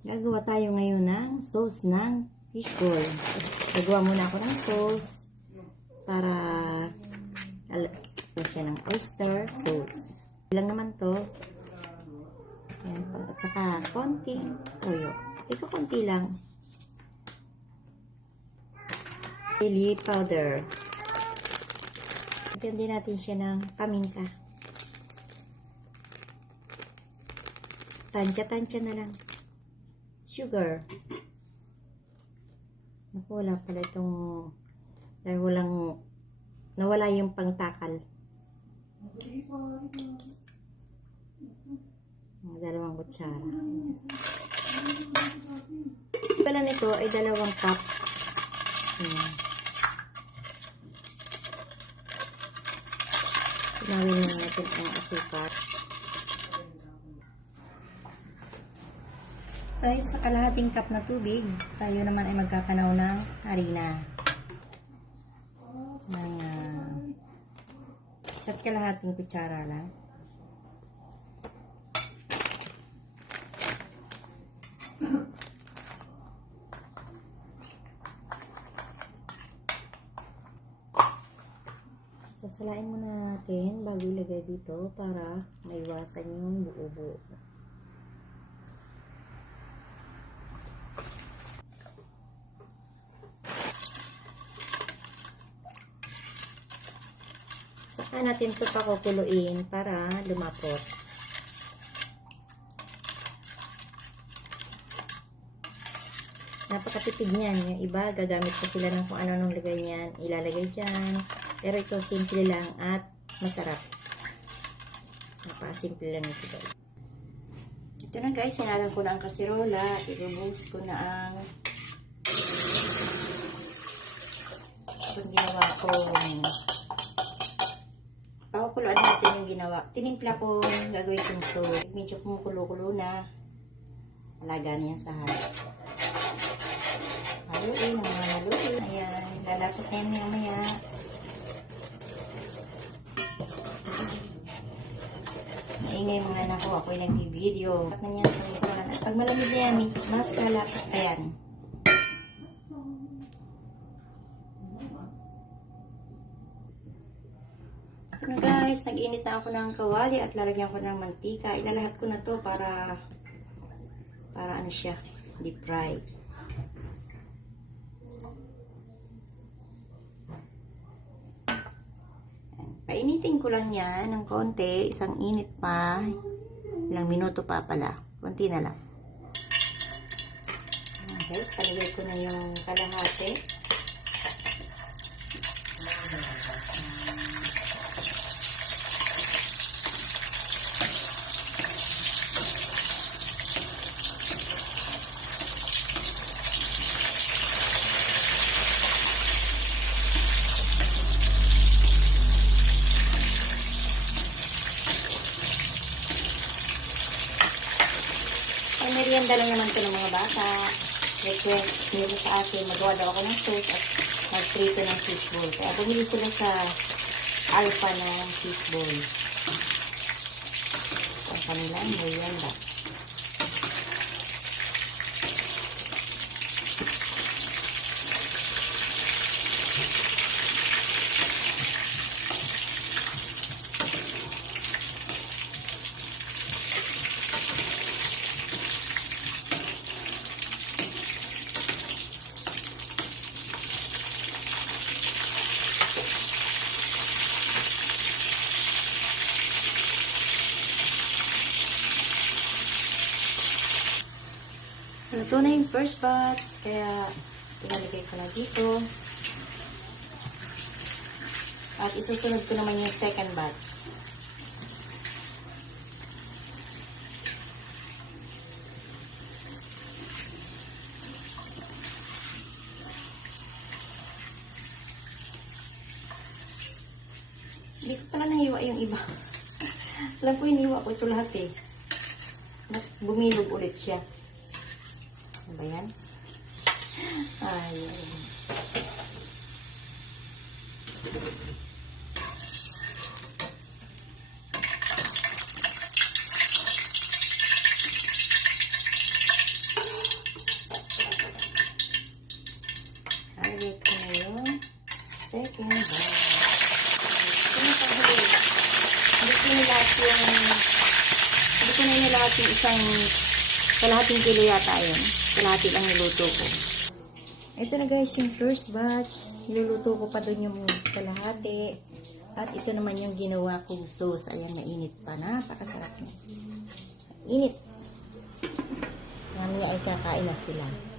Gagawa tayo ngayon ng sauce ng fishball. Gagawa muna ako ng sauce para siya ng oyster sauce. Ilang naman to. Ayan po. At saka konting toyo. Ito konti lang. Chili powder. Lagyan din natin siya ng paminta. Tansya-tansya na lang. Sugar. Naku, wala pala itong dahil nawala yung pangtakal. Dalawang kutsara. Pala nito ay 2 cup. Tinawin na natin ang asukar. Ay, sa kalahating cup na tubig, tayo naman ay magkakanaw ng harina. Isa't kalahating kutsara lang. Sasalain muna natin bago ilagay dito para maiwasan yung buo-buo. Saka natin ito pakukuluin para lumapot. Napakatipid niyan. Yung iba, gagamit pa sila ng kung ano nung lagay niyan. Ilalagay dyan. Pero ito, simple lang at masarap. Napakasimple lang ito guys. Ito na guys, sinalang ko na ang kasirola. Ibubuhos ko na ang itong ginawa ko. Pakukuluan natin yung ginawa. Tinimpla ko gagawin kong soup. Medyo kumukulo-kulo na. Alaga niya sa harap. Haluin, haluin. Ayan, lalapot na yan mamaya. Maingay mga anak ko. Ako'y nag-video. At na niya sa likuran. At pag malamig na yan, mas lalapot pa yan. Ito na guys, nag-init na ako ng kawali at lalagyan ko ng mantika. Ilalahat ko na to para ano siya, deep fry. Painitin ko lang yan ng konti, isang init pa, ilang minuto pa pala, konti na lang. Okay, talagay ko na yung kalahati. Ay, merienda lang naman ito ng mga bata. Request nila sa akin, magawa daw ako ng sauce at mag-prito ng fishball. Kaya bumili sila sa Alpha ng fishball. Ang kanilang merienda. Ito na yung first batch, kaya ilalagay ko na dito. At isusunod ko naman yung second batch. Hindi ko pala nahiwa yung iba. Alam ko iniwa ko ito lahat eh. Mas bumilog ulit siya. Ano ba yan? Ay. second batch. Ito na pahuli. Hindi ko na lahat yung isang kalahating kilo yata yun. Kalahati lang niluto ko. Ito na guys yung first batch. Niluluto ko pa dun yung kalahati. At ito naman yung ginawa kong sauce. Ayan, mainit pa. Napakasarap na. Init. Mamaya ay kakain na sila.